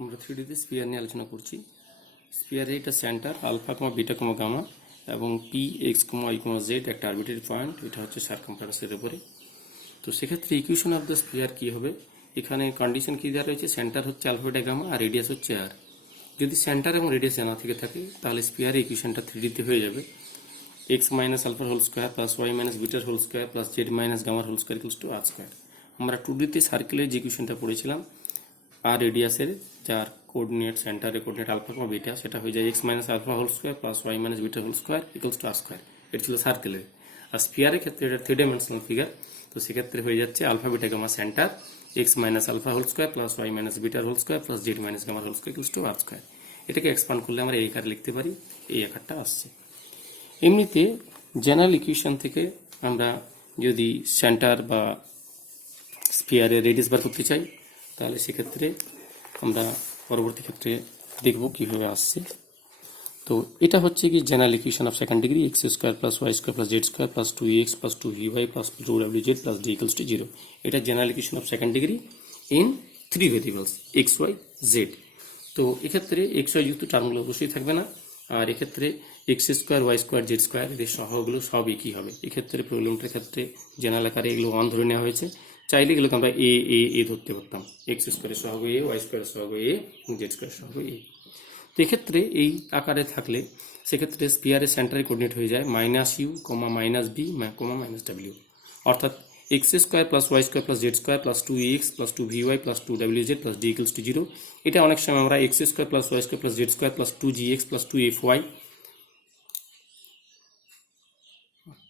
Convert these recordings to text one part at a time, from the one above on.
আমরা 3D spear নিয়ে আলোচনা করছি। স্পিয়ারের এটা সেন্টার আলফা কমা বিটা কমা গামা এবং পি এক্স কমা ওয়াই কমা জেড একটা আরবিট্রারি পয়েন্ট, এটা হচ্ছে সারকামফারেন্সের উপরে। তো সেক্ষেত্রে ইকুয়েশন অফ দ্য স্পিয়ার কি হবে, এখানে কন্ডিশন কি দেওয়া রয়েছে, সেন্টার হচ্ছে আলফা বিটা গামা আর রেডিয়াস হচ্ছে আর। যদি সেন্টার এবং রেডিয়াস জানা থেকে থাকে তাহলে স্পিয়ারের ইকুয়েশনটা 3D হয়ে যাবে এক্স মাইনাস আলফার whole square plus Y minus বিটার whole square plus z minus গামার whole square equals to R square. আমরা 2D সার্কেলের যে ইকুয়েশনটা পড়েছিলাম আর রেডিয়াসের যার কোঅর্ডিনেট সেন্টারের কোঅর্ডিনেট আলফা কমা বিটা, সেটা হয়ে যায় X minus alpha whole square plus Y minus beta whole square equals to R square. এটা ছিল সার্কেলের। আর স্পিয়ারের ক্ষেত্রে এটা 3 ডাইমেনশনাল ফিগার, তো সেক্ষেত্রে হয়ে যাচ্ছে alpha beta gamma centre x minus alpha whole square plus Y minus বিটার whole square plus z minus গামার whole square equals to R square. এটাকে এক্সপান্ড করলে আমরা এই আকারে লিখতে পারি, এই আকারটা আসছে। এমনিতে জেনারেল ইকুয়েশন থেকে আমরা যদি সেন্টার বা স্পিয়ারের রেডিয়াস বার করতে চাই তাহলে সেক্ষেত্রে আমরা পরবর্তী ক্ষেত্রে দেখব কীভাবে আসছে। তো এটা হচ্ছে কি general equation of second degree, x square plus y square plus z square plus 2x plus 2vy plus 2w plus d equals to 0। এটা general equation of second degree in 3 variables x y z. তো এক্ষেত্রে x Y যুক্ত টার্মগুলো অবশ্যই থাকবে না, আর এক্ষেত্রে x square y square z square এদের সহগুলো সব একই হবে। এক্ষেত্রে প্রবলেমটার ক্ষেত্রে জেনারেল আকারে এগুলো 1 ধরে নেওয়া হয়েছে। চাইলে এগুলোকে আমরা এ এ এ ধরতে পারতাম, এক্স স্কোয়ারের সহগ এ, ওয়াই স্কোয়ারের সহগ এ, জেড স্কোয়ারের সহগ এ। তো এক্ষেত্রে এই আকারে থাকলে সেক্ষেত্রে স্পিয়ারের সেন্টারের কোঅর্ডিনেট হয়ে যায় minus u comma minus v comma minus ডাব্লিউ, অর্থাৎ x square plus y square plus z square plus 2x plus 2vy plus 2wz plus d equals to 0। এটা অনেক সময় আমরা x square plus y square plus z square plus 2gx plus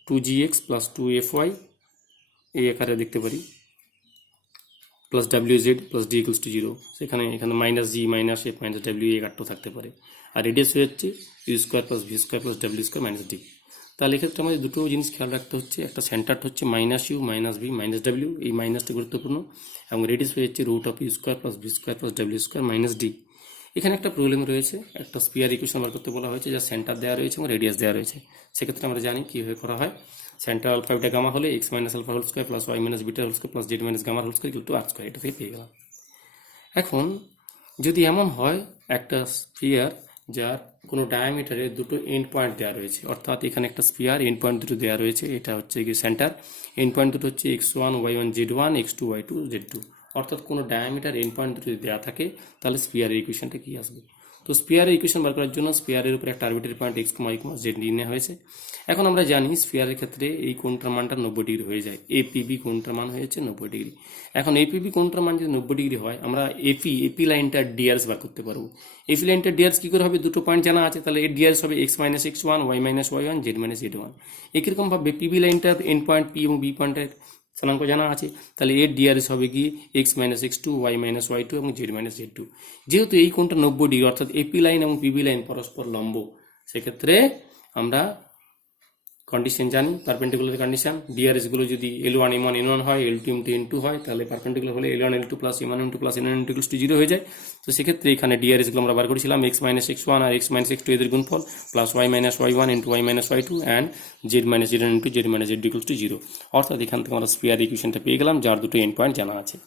2gx plus 2fy এই আকারে দেখতে পারি, plus wz plus d equals to 0। সেখানে এখানে minus g minus f minus ডাব্লিউ এই আকারটাও থাকতে পারে। আর রেডিয়াস হয়ে যাচ্ছে u square plus v square plus ডাব্লিউ স্কোয়ার মাইনাস ডি। তাহলে এক্ষেত্রে আমাদের দুটো জিনিস খেয়াল রাখতে হচ্ছে, একটা সেন্টারটা হচ্ছে minus u minus v minus ডাব্লিউ, এই মাইনাসটা গুরুত্বপূর্ণ, এবং রেডিয়াস হয়ে যাচ্ছে root of u square plus v square plus ডাব্লিউ স্কোয়ার মাইনাস ডি। এখানে একটা প্রবলেম রয়েছে, একটা স্পিয়ার ইকুয়েশন বার করতে বলা হয়েছে যা সেন্টার দেওয়া রয়েছে এবং রেডিয়াস দেওয়া রয়েছে। সেক্ষেত্রে আমরা জানি কীভাবে করা হয়। সেন্টার আলফা বিটা গামা হলে x minus alpha whole square plus Y minus beta whole square plus z minus গামার whole square equal to R square, এটা থেকে পেয়ে গেলাম। এখন যদি এমন হয় একটা স্পিয়ার যার কোনো ডায়ামিটারে দুটো এন্ড পয়েন্ট দেওয়া রয়েছে, অর্থাৎ এখানে একটা স্পিয়ার এন্ড পয়েন্ট দুটো দেওয়া রয়েছে, এটা হচ্ছে কি সেন্টার, এন্ড পয়েন্ট দুটো হচ্ছে x1 y1 z1 x2 y2 z2, অর্থাৎ কোনো ডায়ামিটার এন্ড পয়েন্ট দুটো দেওয়া থাকে তাহলে স্পিয়ারের ইকুয়েশনটা কি আসবে। তো স্পিয়ারের ইকুয়েশন বার করার জন্য স্পিয়ারের উপরে একটা arbitrary point x, y, z নিয়ে নেওয়া হয়েছে। এখন আমরা জানি স্পিয়ারের ক্ষেত্রে এই কোণটার মানটা 90 ডিগ্রি হয়ে যায়, এপিবি কোণটার মান হয়েছে 90 ডিগ্রি। এখন এপিবি কোণটার মান যদি 90 ডিগ্রি হয় আমরা এপি লাইনটার ডিআরএস বার করতে পারবো। এপি লাইনটার ডিআরএস কি করে হবে, দুটো পয়েন্ট জানা আছে, তাহলে এর ডিআরএস হবে x minus x1 y minus y1 z minus z1। একইরকম ভাবে পিবি লাইনটার এন্ড পয়েন্ট পি এবং বি পয়েন্টের স্থানাঙ্ক জানা আছে, তাহলে এর ডিআরএস হবে কি x minus x2 Y minus y2 এবং জেড মাইনাস z2। যেহেতু এই কোণটা 90 ডিগ্রি অর্থাৎ এপি লাইন এবং পিবি লাইন পরস্পর লম্ব, সেক্ষেত্রে আমরা কন্ডিশন জানি পারপেন্ডিকুলার কন্ডিশন, ডিআরএস গুলো যদি L1 M1 N1 হয়, L2 M2 N2 হয়, তাহলে পারপেন্ডিকুলার হলে L1 L2 plus M1 M2 plus N1 N2 equals to 0 হয়ে যায়। তো সেক্ষেত্রে এখানে ডিআরএস গুলো আমরা বার করেছিলাম এক্স মাইনাস x1 আর এক্স মাইনাস x2 এদের গুণফল plus Y minus y1 into y minus y2 and z minus z1 into z minus z2 equals to 0। অর্থাৎ এখান থেকে আমরা স্পিয়ার ইকুয়েশনটা পেয়ে গেলাম যার দুটো এন্ড পয়েন্ট জানা আছে,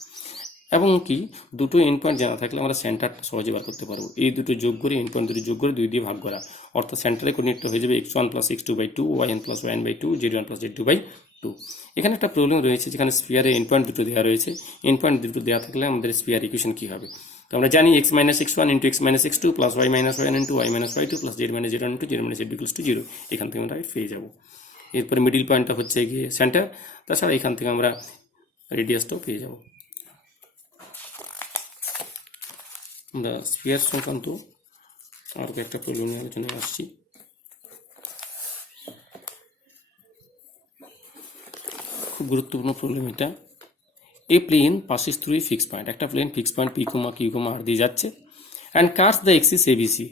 এবং কি দুটো এন্ড পয়েন্ট জানা থাকলে আমরা সেন্টারটা সহজে বার করতে পারবো। এই দুটো যোগ করে এন্ড পয়েন্ট দুটো যোগ করে 2 দিয়ে ভাগ করা, অর্থাৎ সেন্টারের কোঅর্ডিনেটটা হয়ে যাবে x1 plus x2 by 2 yn plus yn by 2 z1 plus z2 by 2। এখানে একটা প্রবলেম রয়েছে, যেখানে স্পিয়ারের এন্ড পয়েন্ট দুটো দেওয়া রয়েছে, এন্ড পয়েন্ট দুটো দেওয়া থাকলে আমাদের স্পিয়ার ইকুয়েশন কি হবে। তো আমরা জানি x minus x1 into x minus x2 plus y minus y1 into y minus y2 plus z minus z1 into z minus z2 equals to 0। এখান থেকে আমরা পেয়ে যাবো। এরপরে মিডিল পয়েন্টটা হচ্ছে গিয়ে সেন্টার, তাছাড়া এখান থেকে আমরা রেডিয়াসটাও পেয়ে যাবো। আমরা স্পিয়ার সংক্রান্ত আর একটা প্রবলেম নিয়ে আলোচনায় আসছি। খুব গুরুত্বপূর্ণ প্রবলেম এটা। A plane passes through a fix point, একটা plane fix point P comma Q comma R দিয়ে যাচ্ছে, and cuts the axis ABC.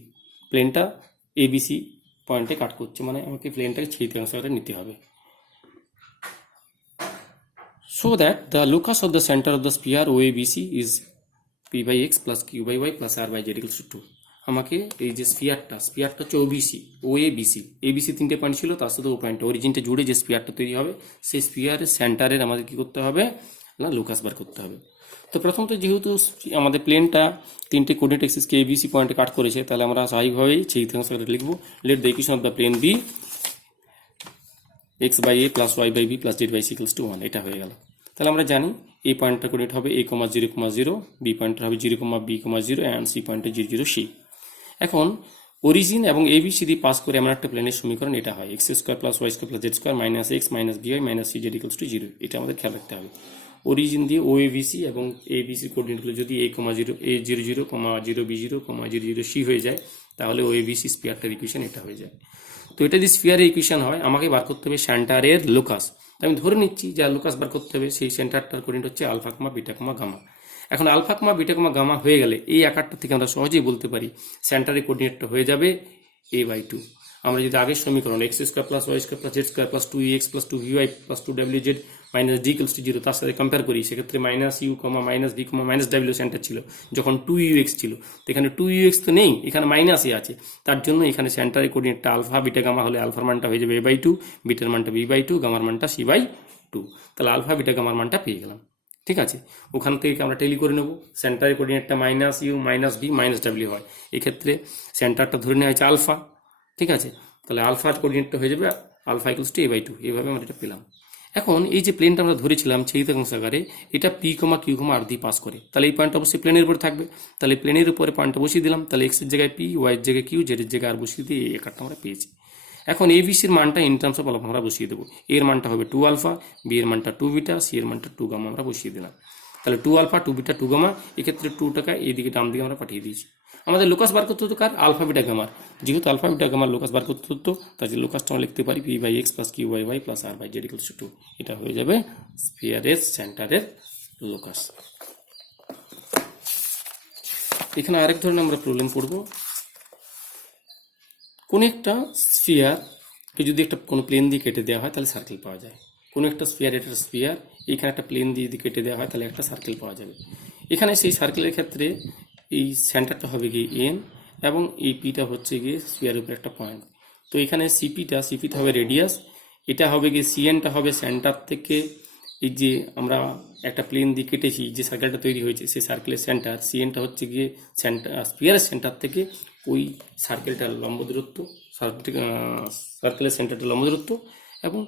প্লেনটা এবিসি পয়েন্টে কাট করছে, মানে আমাকে প্লেনটাকে ছেদ করে নিতে হবে। So that the locus of the centre of the sphere O ABC is p by x plus q by y plus r by z equals to 2। আমাকে এই যে স্পিয়ারটা হচ্ছে ওবিসি ও এবিসি 3টে পয়েন্ট ছিল, তার সাথে ও পয়েন্ট অরিজিনটা জুড়ে যে স্পিয়ারটা তৈরি হবে সেই স্পিয়ারের সেন্টারের আমাদের কি করতে হবে না লোকাস বার করতে হবে। তো প্রথমত যেহেতু আমাদের প্লেনটা তিনটে কোঅর্ডিনেট এক্সিসকে এবিসি পয়েন্টে কাট করেছে, তাহলে আমরা স্বাভাবিকভাবেই সেই ইতিহাসটা লিখবো, let the equation of the plane be x by a plus y by b plus z by c equals to 1। এটা হয়ে গেল। তাহলে আমরা জানি এই পয়েন্টটা কোঅর্ডিনেট হবে a, 0, 0, বি পয়েন্টটা হবে 0, b, 0 অ্যান্ড সি পয়েন্টে 0, 0, c। এখন অরিজিন এবং এবিসি দিয়ে পাস করে আমরা একটা প্লেনের সমীকরণ এটা হয় x square plus y square plus z square minus x minus b y minus c z equals to 0। এটা আমাদের খেয়াল রাখতে হবে। অরিজিন দিয়ে ও এবিসি এবং এবিসি কোঅর্ডিনেটগুলো যদি a, 0, a 0, 0, 0, b 0, 0, 0, c হয়ে যায়, তাহলে ও এবিসি স্পিয়ারটার ইকুয়েশন এটা হয়ে যায়। তো এটা যদি স্পিয়ারের ইকুয়েশন হয়, আমাকে বার করতে হবে সেন্টারের লোকাস। আমি ধরে নিচ্ছি যে লোকাস বার করতে হবে, সেই সেন্টারটার কোঅর্ডিনেট হচ্ছে আলফা, বিটা, গামা। এখন আলফা, বিটা, গামা হয়ে গেলে এই আকারটা থেকে আমরা সহজেই বলতে পারি সেন্টারের কোঅর্ডিনেটটা হয়ে যাবে a/2। আমরা যদি আগের সমীকরণ x square plus y square plus z square plus 2ex plus 2vy plus 2wz minus d equals to 0 তার সাথে কম্পেয়ার করি, সেক্ষেত্রে minus u, minus v, minus ডাব্লিউ সেন্টার ছিল যখন 2ux ছিল। তো এখানে 2ux তো নেই, এখানে মাইনাসই আছে। তার জন্য এখানে সেন্টারের কোঅর্ডিনেটটা আলফা, বিটা, গামা হলে আলফার মানটা হয়ে যাবে a/2, বিটার মানটা b/2, গামার মানটা c/2। তাহলে আলফা, বিটা, গামার মানটা পেয়ে গেলাম। ঠিক আছে, ওখান থেকে আমরা টেলি করে নেব। সেন্টারের কোঅর্ডিনেটটা minus u, minus v, minus ডাব্লিউ হয়। এক্ষেত্রে সেন্টারটা ধরে নেওয়া হয়েছে আলফা। ঠিক আছে, তাহলে আলফার কোঅর্ডিনেটটা হয়ে যাবে আলফা ইকুয়ালস টু a/2। এইভাবে আমরা এটা পেলাম। এখন এই যে প্লেনটা আমরা ধরেছিলাম ছেদিতাংশ আকারে, এটা p, q, r দিয়ে পাস করে, তাহলে এই পয়েন্টটা অবশ্যই প্লেনের উপরে থাকবে। তাহলে প্লেনের উপরে পয়েন্টটা বসিয়ে দিলাম। তাহলে এক্স এর জায়গায় p, ওয়াই এর জায়গায় q, জেড এর জায়গায় r বসিয়ে দিয়ে এই আকারটা আমরা পেয়েছি। এখন এবিসির মানটা ইন টার্মস অফ আলফা আমরা বসিয়ে দেবো। এর মানটা হবে 2 আলফা, বি এর মানটা 2 বিটা, সি এর মানটা 2 গামা আমরা বসিয়ে দিলাম। তাহলে 2 আলফা, 2 বিটা, 2 গামা, এক্ষেত্রে 2 টাকা এইদিকে ডান দিকে আমরা পাঠিয়ে দিয়েছি। আমাদের লোকাস বার করতে হতো কার? আলফা, বিটা, গামার। যেহেতু আলফা, বিটা, গামার লোকাস বার করতে হতো, তাই যে লোকাসটা আমরা লিখতে পারি p/x plus q/y plus r/z equals to 2। এটা হয়ে যাবে স্ফিয়ারের সেন্টারের লোকাস। এখানে আরেক ধরনের আমরা প্রবলেম পড়ব। কোন একটা স্ফিয়ারকে যদি একটা কোনো প্লেন দিয়ে কেটে দেওয়া হয় তাহলে সার্কেল পাওয়া যায়। কোনো একটা স্ফিয়ার, এটা স্ফিয়ার, এখানে একটা প্লেন দিয়ে যদি কেটে দেওয়া হয় তাহলে একটা সার্কেল পাওয়া যাবে। এখানে সেই সার্কেলের ক্ষেত্রে এই সেন্টারটা হবে গিয়ে এন এবং এই পিটা হচ্ছে গিয়ে স্ফিয়ারের উপরে একটা পয়েন্ট। তো এখানে সিপিটা হবে রেডিয়াস, এটা হবে গিয়ে সিএনটা হবে সেন্টার থেকে, এই যে আমরা একটা প্লেন দিয়ে কেটেছি যে সার্কেলটা তৈরি হয়েছে সেই সার্কেলের সেন্টার, সিএনটা হচ্ছে গিয়ে সেন্টার স্ফিয়ারের সেন্টার থেকে ওই সার্কেলটার লম্ব দূরত্ব, সার্কেলের সেন্টারটা লম্ব দূরত্ব, এবং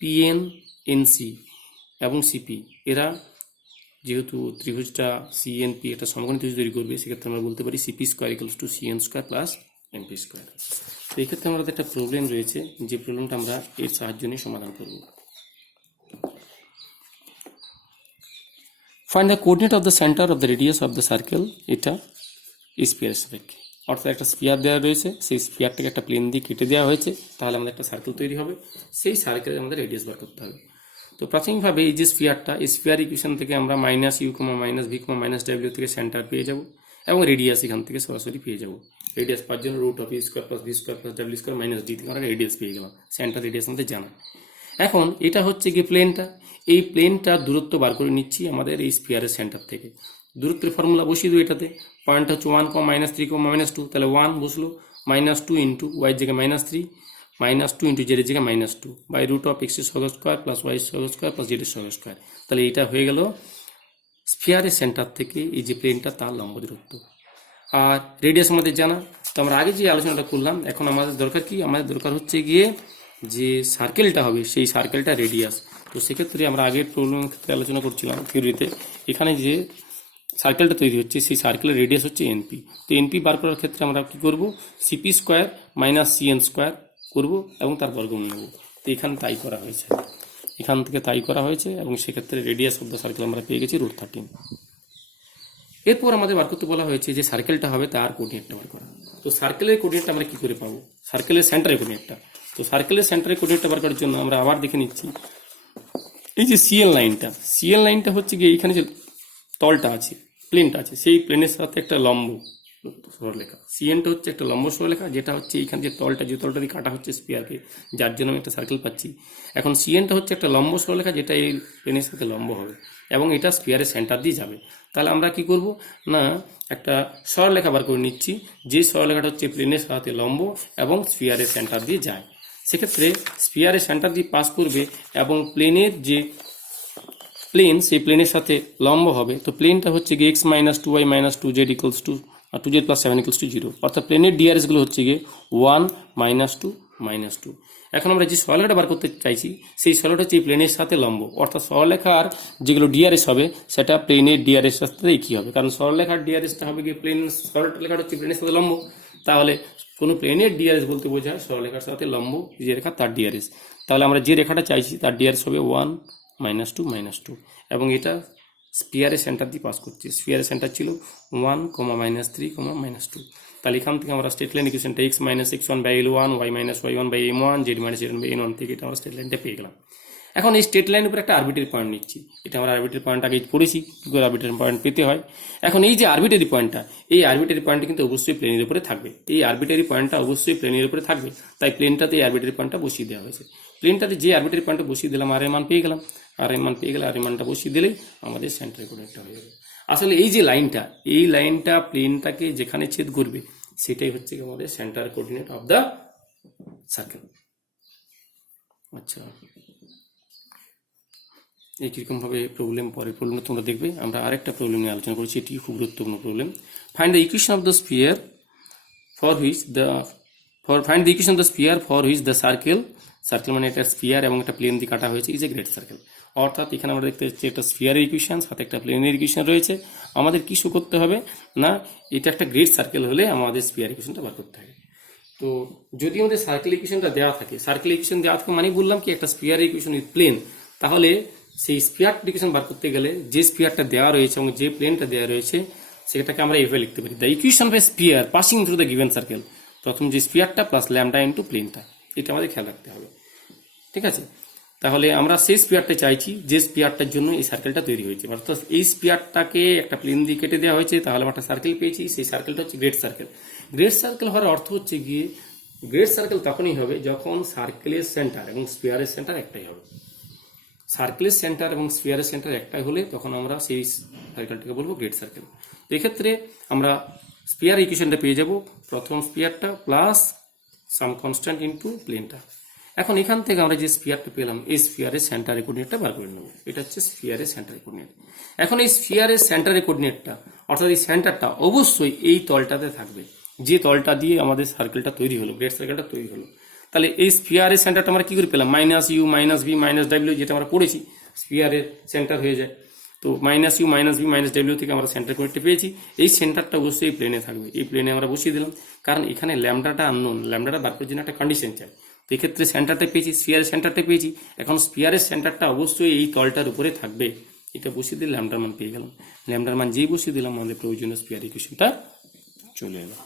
পিএন, এনসি এবং সিপি এরা যেহেতু ত্রিভুজটা সিএনপি একটা সমকোণী ত্রিভুজ তৈরি করবে, সেক্ষেত্রে আমরা বলতে পারি CP square equals to CN square plus NP square. তো এই ক্ষেত্রে আমাদের একটা প্রবলেম রয়েছে, যে প্রবলেমটা আমরা এর সাহায্য নিয়ে সমাধান করব। Find the coordinate of the centre of the radius of the circle. এটা স্পিয়ারের সাপেক্ষে, অর্থাৎ একটা স্পিয়ার দেওয়া রয়েছে, সেই স্পিয়ারটাকে একটা প্লেন দিয়ে কেটে দেওয়া হয়েছে, তাহলে আমাদের একটা সার্কেল তৈরি হবে। সেই সার্কেলের আমাদের রেডিয়াস বার করতে হবে। তো প্রাথমিকভাবে এই যে স্পিয়ারটা, এই স্পিয়ার ইকুয়েশন থেকে আমরা minus u, minus v, minus ডাব্লিউ থেকে সেন্টার পেয়ে যাব এবং রেডিয়াস এখান থেকে সরাসরি পেয়ে যাব। রেডিয়াস পাওয়ার জন্য root of u square plus v square plus ডাব্লিউ স্কোয়ার মাইনাস ডি থেকে আমরা রেডিয়াস পেয়ে গেলাম। সেন্টার রেডিয়াস আমাদের জানা। এখন এটা হচ্ছে গিয়ে প্লেনটা, এই প্লেনটার দূরত্ব বার করে নিচ্ছি আমাদের এই স্পিয়ারের সেন্টার থেকে। দূরত্বের ফর্মুলা বসিয়ে দেবো এটাতে। পয়েন্ট হচ্ছে 1, -3, -2, তাহলে 1 বসলো, -2 ইন্টু ওয়াই জায়গায় -3, -2 ইন্টু জেডের জায়গায় -2 by root of x square plus y square plus জেডের স্কোয়ার। তাহলে এটা হয়ে গেল স্ফিয়ারের সেন্টার থেকে এই যে প্লেনটা তার লম্ব দূরত্ব। আর রেডিয়াস আমাদের জানা, তো আমরা আগে যে আলোচনাটা করলাম, এখন আমাদের দরকার কি? আমাদের দরকার হচ্ছে গিয়ে যে সার্কেলটা হবে সেই সার্কেলটা রেডিয়াস। তো সেক্ষেত্রে আমরা আগের প্রবলেমের ক্ষেত্রে আলোচনা করছিলাম থিওরিতে, এখানে যে সার্কেলটা তৈরি হচ্ছে সেই সার্কেলের রেডিয়াস হচ্ছে এনপি। তো এনপি বার করার ক্ষেত্রে আমরা কী করব? CP square minus CN square করব এবং তার বর্গমূল নেব। তো এখানে তাই করা হয়েছে, এখান থেকে তাই করা হয়েছে এবং সেক্ষেত্রে রেডিয়াস অফ দ্য সার্কেল আমরা পেয়ে গেছি √13। এরপর আমাদের বার করতে বলা হয়েছে যে সার্কেলটা হবে তার কোঅর্ডিনেটটা বার করা। তো সার্কেলের কোঅর্ডিনেটটা আমরা কী করে পাবো? সার্কেলের সেন্টারের কোঅর্ডিনেটটা। তো সার্কেলের সেন্টারের কোঅর্ডিনেটটা বার করার জন্য আমরা আবার দেখে নিচ্ছি, এই যে সিএল লাইনটা হচ্ছে গিয়ে এইখানে যে তলটা আছে, প্লেনটা আছে, সেই প্লেনের সাথে একটা লম্ব সরলরেখা। সিএনটা হচ্ছে একটা লম্ব সরলরেখা, যেটা হচ্ছে এইখানে যে তলটা দিয়ে কাটা হচ্ছে স্পিয়ারকে, যার জন্য আমি একটা সার্কেল পাচ্ছি। এখন সিএনটা হচ্ছে একটা লম্ব সরলরেখা, যেটা এই প্লেনের সাথে লম্ব হবে এবং এটা স্পিয়ারের সেন্টার দিয়ে যাবে। তাহলে আমরা কি করব না, একটা সরলরেখা বার করে নিচ্ছি, যে সরলরেখাটা হচ্ছে প্লেনের সাথে লম্ব এবং স্পিয়ারের সেন্টার দিয়ে যায়। সেক্ষেত্রে স্পিয়ারের সেন্টার দিয়ে পাস করবে এবং প্লেনের যে প্লেন সেই প্লেনের সাথে লম্ব হবে, তো প্লেনটা হচ্ছে গিয়ে x minus two y minus two z equals to 2z plus 7 equals to 0, অর্থাৎ প্লেনের ডিআরএস গুলো হচ্ছে গিয়ে 1 -2 -2। এখন আমরা যে সরলরেখা বার করতে চাইছি সেই সরলরেখা হচ্ছে এই প্লেনের সাথে লম্ব, অর্থাৎ সরলরেখার যেগুলো ডিআরএস হবে সেটা প্লেনের ডিআরএস সাথে কি হবে, কারণ সরলরেখার ডিআরএসটা হবে গিয়ে প্লেন, সরলরেখাটা হচ্ছে প্লেনের সাথে লম্ব, তাহলে কোনো প্লেনের ডিআরএস বলতে বোঝায় সরলরেখার সাথে লম্ব যে রেখা তার ডিআরএস। তাহলে আমরা যে রেখাটা চাইছি তার ডিআরএস হবে 1 -2 -2, এবং এটা স্পিয়ারের সেন্টার দিয়ে পাস করছে। স্পিয়ারের সেন্টার ছিল 1, -3, -2। তাহলে এখান থেকে আমরা স্ট্রেট লাইন ইকুয়েশনটা x - x1 by L1, y - y1 by m1, z - z1 by n1 থেকে এটা আমরা স্ট্রেট লাইনটা পেয়ে গেলাম। এখন এই স্ট্রেট লাইনের উপর একটা আরবিটারি পয়েন্ট নিচ্ছি, এটা আমরা আরবিটারি পয়েন্ট আগে পড়েছি কি করে আরবিটারি পয়েন্ট পেতে হয়। এখন এই যে আরবিটারি পয়েন্টটা, এই আরবিটারি পয়েন্টটা কিন্তু অবশ্যই প্লেনের উপরে থাকবে, এই আরবিটারি পয়েন্টটা অবশ্যই প্লেনের উপরে থাকবে, তাই প্লেনটাতে এই আরবিটারি পয়েন্টটা বসিয়ে দেওয়া হয়েছে। প্লেনটাতে যে আরবিটারি পয়েন্টটা বসিয়ে দিলাম আর এর মান পেয়ে গেলাম, আর এর মান পেয়ে গেলে আর এর মানটা বসিয়ে দিলেই আমাদের সেন্টার কোঅর্ডিনেটটা হয়ে যাবে। আসলে এই যে লাইনটা, এই লাইনটা প্লেনটাকে যেখানে ছেদ করবে সেটাই হচ্ছে আমাদের centre coordinate of the circle. আচ্ছা, এই কিরকমভাবে প্রবলেম, পরের প্রবলেমটা তোমরা দেখবে। আমরা আরেকটা প্রবলেম নিয়ে আলোচনা করছি, এটি খুব গুরুত্বপূর্ণ problem. Find the equation of the sphere for which the find the equation of the sphere for which the circle, circle মানে একটা স্ফিয়ার এবং একটা প্লেন দিয়ে কাটা হয়েছে, ইজ এ গ্রেট সার্কেল। অর্থাৎ এখানে আমরা দেখতে পাচ্ছি একটা স্ফিয়ারের ইকুয়েশন সাথে একটা প্লেনের ইকুয়েশন রয়েছে। আমাদের কি শো করতে হবে না, এটা একটা গ্রেট সার্কেল হলে আমাদের স্ফিয়ার ইকুয়েশনটা বার করতে হবে। তো যদি আমাদের সার্কেল ইকুয়েশনটা দেওয়া থাকে, সার্কেল ইকুয়েশন দেওয়া থাকে মানে বললাম কি একটা স্ফিয়ার ইকুয়েশন উইথ প্লেন, তাহলে সেই স্ফিয়ার ইকুয়েশন বার করতে গেলে যে স্ফিয়ারটা দেওয়া রয়েছে এবং যে প্লেনটা দেওয়া রয়েছে সেটাকে আমরা এভাবে লিখতে পারি, the equation of A sphere passing through the given circle. প্রথম যে স্ফিয়ারটা প্লাস ল্যামডা ইন্টু প্লেনটা, এটা আমাদের খেয়াল রাখতে হবে, ঠিক আছে। তাহলে আমরা সেই স্পিয়ারটা চাইছি যে স্পিয়ারটার জন্য এই সার্কেলটা তৈরি হয়েছে, অর্থাৎ এই স্পিয়ারটাকে একটা প্লেন দিয়ে কেটে দেওয়া হয়েছে, তাহলে আমরা একটা সার্কেল পেয়েছি, সেই সার্কেলটা হচ্ছে গ্রেট সার্কেল। গ্রেট সার্কেল হওয়ার অর্থ হচ্ছে গিয়ে গ্রেট সার্কেল তখনই হবে যখন সার্কেলের সেন্টার এবং স্পিয়ারের সেন্টার একটাই হবে। সার্কেলের সেন্টার এবং স্পিয়ারের সেন্টার একটাই হলে তখন আমরা সেই সার্কেলটাকে বলবো গ্রেট সার্কেল। তো এক্ষেত্রে আমরা স্পিয়ার ইকুয়েশনটা পেয়ে যাব, প্রথম স্পিয়ারটা প্লাস সাম কনস্ট্যান্ট ইনটু প্লেনটা। এখন এখান থেকে আমরা যে স্ফিয়ারটা পেলাম এই স্ফিয়ারের সেন্টারের কোঅর্ডিনেটটা বার করে নেব, এটা হচ্ছে স্ফিয়ারের সেন্টারের কোঅর্ডিনেট। এখন এই স্ফিয়ারের সেন্টারের কোঅর্ডিনেটটা অর্থাৎ এই সেন্টারটা অবশ্যই এই তলটাতে থাকবে, যে তলটা দিয়ে আমাদের সার্কেলটা তৈরি হলো, গ্রেট সার্কেলটা তৈরি হলো। তাহলে এই স্ফিয়ারের সেন্টারটা আমরা কি করে পেলাম, -u -v -w, যেটা আমরা পড়েছি স্ফিয়ারের সেন্টার হয়ে যায়। তো -u -v -w থেকে আমরা সেন্টার কোঅর্ডিনেট পেয়েছি, এই সেন্টারটা অবশ্যই প্লেনে থাকবে, এই প্লেনে আমরা বসিয়ে দিলাম, কারণ এখানে ল্যামডাটা আননোন, ল্যামডাটা বার করার জন্য একটা কন্ডিশন চাই। তো এক্ষেত্রে সেন্টারটা পেয়েছি, স্ফিয়ারের সেন্টারটা পেয়েছি, এখন স্ফিয়ারের সেন্টারটা অবশ্যই এই তলটার উপরে থাকবে, এটা বসিয়ে দিলে ল্যামডার মান পেয়ে গেলাম। ল্যামডার মান যেই বসিয়ে দিলাম আমাদের প্রয়োজনীয় স্ফিয়ার ইকুয়েশনটা চলে এলো।